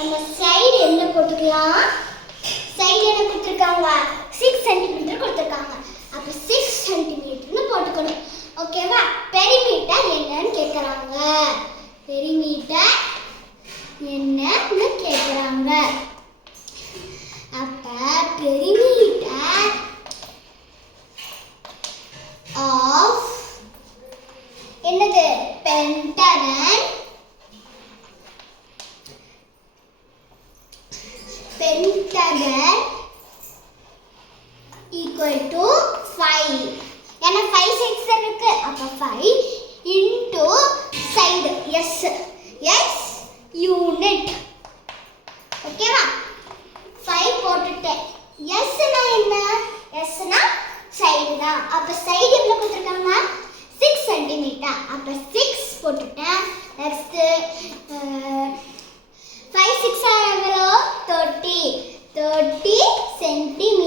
நம்ம சைடு என்ன போட்டுக்கலாம்? சைடு என்ன கொடுத்துருக்காங்க? 6 சென்டிமீட்டர் கொடுத்துருக்காங்க. அப்போ 6 சென்டிமீட்டர்னு போட்டுக்கணும். ஓகேவா? பெரிமீட்டர் என்னன்னு கேட்குறாங்க. பெரிமீட்டர் என்னன்னு கேட்குறாங்க. அப்போ பெரிமீட்டர் ஆஃப் என்னது? பென்டகன். Pentagon equal to 5. ஏன்னா 5 sides இருக்கு. அப்ப 5 into side s. s unit. ஓகேவா? 5 போட்டுட்டேன். s னா என்ன? s னா சைடு தான். அப்ப சைடு எவ்வளவு கொடுத்திருக்காங்க? 6 cm. அப்ப 6 போட்டுட்டேன். நெக்ஸ்ட் 5 6 எவ்வளோ? 30 cm.